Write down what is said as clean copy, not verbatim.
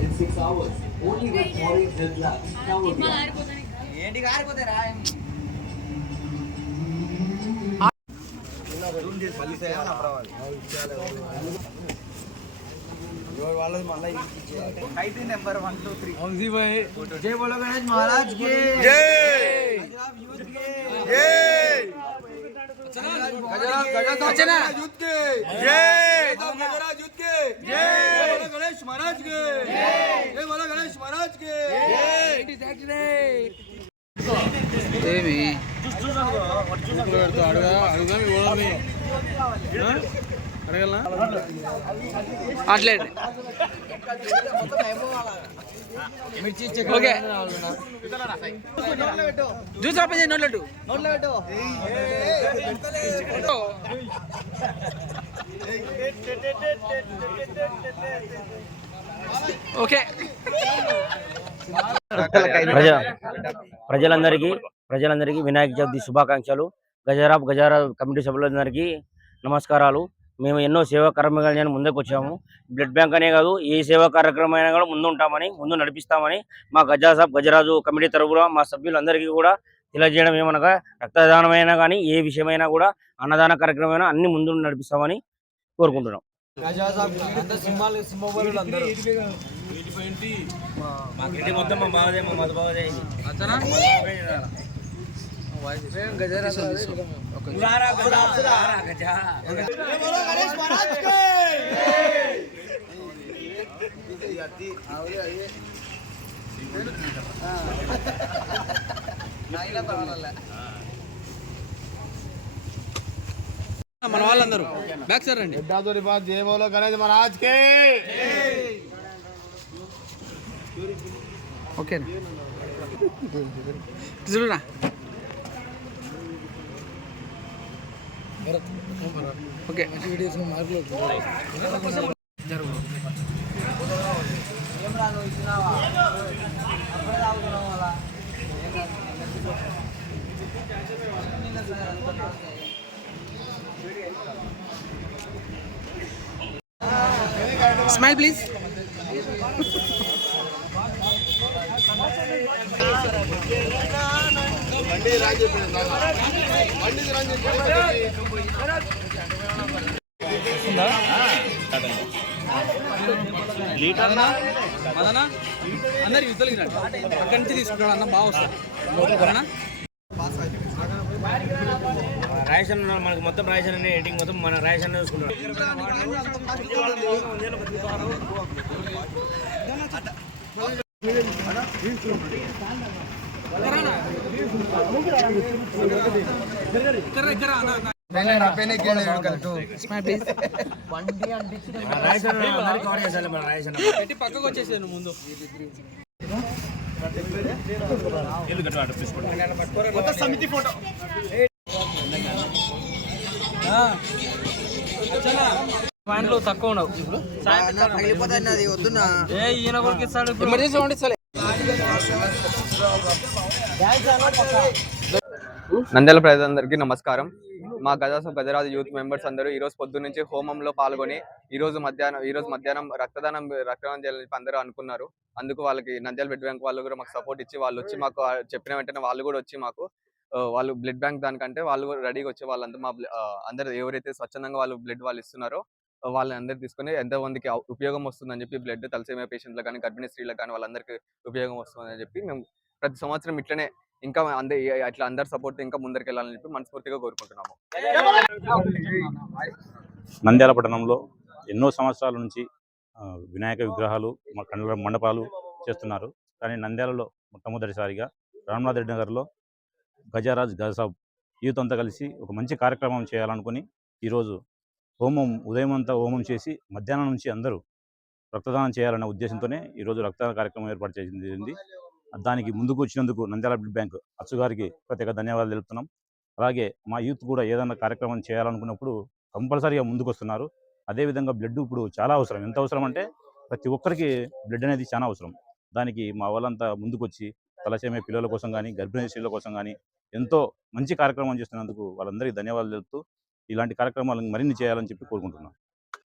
in 6 hours. Only with foreign health labs. ఏంటి కారిపోతారా number 1 2 3 भाई जय बोलो गणेश महाराज की जय जय गजराज युद्ध के जय गजराज युद्ध के जय बोलो गणेश महाराज के जय बोलो गणेश महाराज के ఏమి అట్లే ఓకే జ్యూస్ ఓపెన్ చేయి నోట్లో పెట్టు ఓకే ప్రజలందరికీ వినాయక చవితి శుభాకాంక్షలు. గజారా కమిటీ సభ్యులందరికీ నమస్కారాలు. మేము ఎన్నో సేవా కార్యక్రమాలు ముందుకు వచ్చాము. బ్లడ్ బ్యాంక్ అనే కాదు, ఏ సేవా కార్యక్రమం అయినా కూడా ముందు నడిపిస్తామని మా గజరాజు కమిటీ తరఫున మా సభ్యులందరికీ కూడా తెలియజేయడం ఏమనగా, రక్తదానమైనా కానీ ఏ విషయమైనా కూడా అన్నదాన కార్యక్రమమైనా అన్ని ముందు నడిపిస్తామని కోరుకుంటున్నాం. మన వాళ్ళందరూ బ్యాక్ సార్ రండి. జై బోలో గణేష్ మహారాజ్ కే ఓకే చూడరా ఓకే స్మైల్ ప్లీజ్. లీటర్నా మదనా అందరు యుద్ధలు అక్కడి నుంచి తీసుకుంటాడు అన్న బాగా వస్తాడు. రేషన్ మనకు మొత్తం రేషన్ అనే ఎడిటింగ్ మొత్తం మన రేషన్ చూసుకుంటాం. పక్కకు వచ్చేసాను ముందు సమితి ఫోటో పాయింట్లు తక్కువ ఉండవు. ఈయన కొడుకు ఇస్తాడు. నంద్యాల ప్రజలందరికీ నమస్కారం. మా గజరాజు యూత్ మెంబర్స్ అందరూ ఈరోజు పొద్దున్న నుంచి హోమంలో పాల్గొని ఈరోజు మధ్యాహ్నం రక్తదానం చేయాలని అందరూ అనుకున్నారు. అందుకు వాళ్ళకి నంద్యాల బ్లడ్ బ్యాంక్ వాళ్ళు కూడా మాకు సపోర్ట్ ఇచ్చి వాళ్ళు వచ్చి మాకు చెప్పిన వెంటనే వాళ్ళు కూడా వచ్చి మాకు వాళ్ళు బ్లడ్ బ్యాంక్ దానికంటే వాళ్ళు కూడా రెడీగా వచ్చి వాళ్ళంతా మా అందరూ ఎవరైతే స్వచ్ఛందంగా వాళ్ళు బ్లడ్ వాళ్ళు ఇస్తున్నారో వాళ్ళని అందరూ తీసుకుని ఎంతమందికి ఉపయోగం వస్తుందని చెప్పి బ్లడ్ తలసేమియా పేషెంట్లకు కానీ గర్భిణీ స్త్రీలకు కానీ వాళ్ళందరికీ ఉపయోగం వస్తుందని చెప్పి మేము ప్రతి సంవత్సరం ఇట్లనే ఇంకా అట్లా అందరు సపోర్ట్ ఇంకా ముందరికి వెళ్ళాలని చెప్పి మనస్ఫూర్తిగా కోరుకుంటున్నాము. నంద్యాల పట్టణంలో ఎన్నో సంవత్సరాల నుంచి వినాయక విగ్రహాలు మండపాలు చేస్తున్నారు. కానీ నంద్యాలలో మొట్టమొదటిసారిగా రామనాథ్ రెడ్డి నగర్లో గజసాబ్ యూత్ అంతా కలిసి ఒక మంచి కార్యక్రమం చేయాలనుకుని ఈరోజు ఉదయం అంతా హోమం చేసి మధ్యాహ్నం నుంచి అందరూ రక్తదానం చేయాలనే ఉద్దేశంతోనే ఈరోజు రక్తదాన కార్యక్రమం ఏర్పాటు చేసింది. దానికి ముందుకు వచ్చినందుకు నంద్యాల బ్లడ్ బ్యాంక్ అచ్చు గారికి ప్రత్యేక ధన్యవాదాలు తెలుపుతున్నాం. అలాగే మా యూత్ కూడా ఏదైనా కార్యక్రమం చేయాలనుకున్నప్పుడు కంపల్సరీగా ముందుకు వస్తున్నారు. అదేవిధంగా బ్లడ్ ఇప్పుడు చాలా అవసరం. ఎంత అవసరం అంటే ప్రతి ఒక్కరికి బ్లడ్ అనేది చాలా అవసరం. దానికి మా వాళ్ళంతా ముందుకు వచ్చి తలసేమియా పిల్లల కోసం కానీ గర్భిణీ స్త్రీల కోసం కానీ ఎంతో మంచి కార్యక్రమం చేస్తున్నందుకు వాళ్ళందరికీ ధన్యవాదాలు తెలుపుతూ ఇలాంటి కార్యక్రమాలను మరిన్ని చేయాలని చెప్పి కోరుకుంటున్నాను.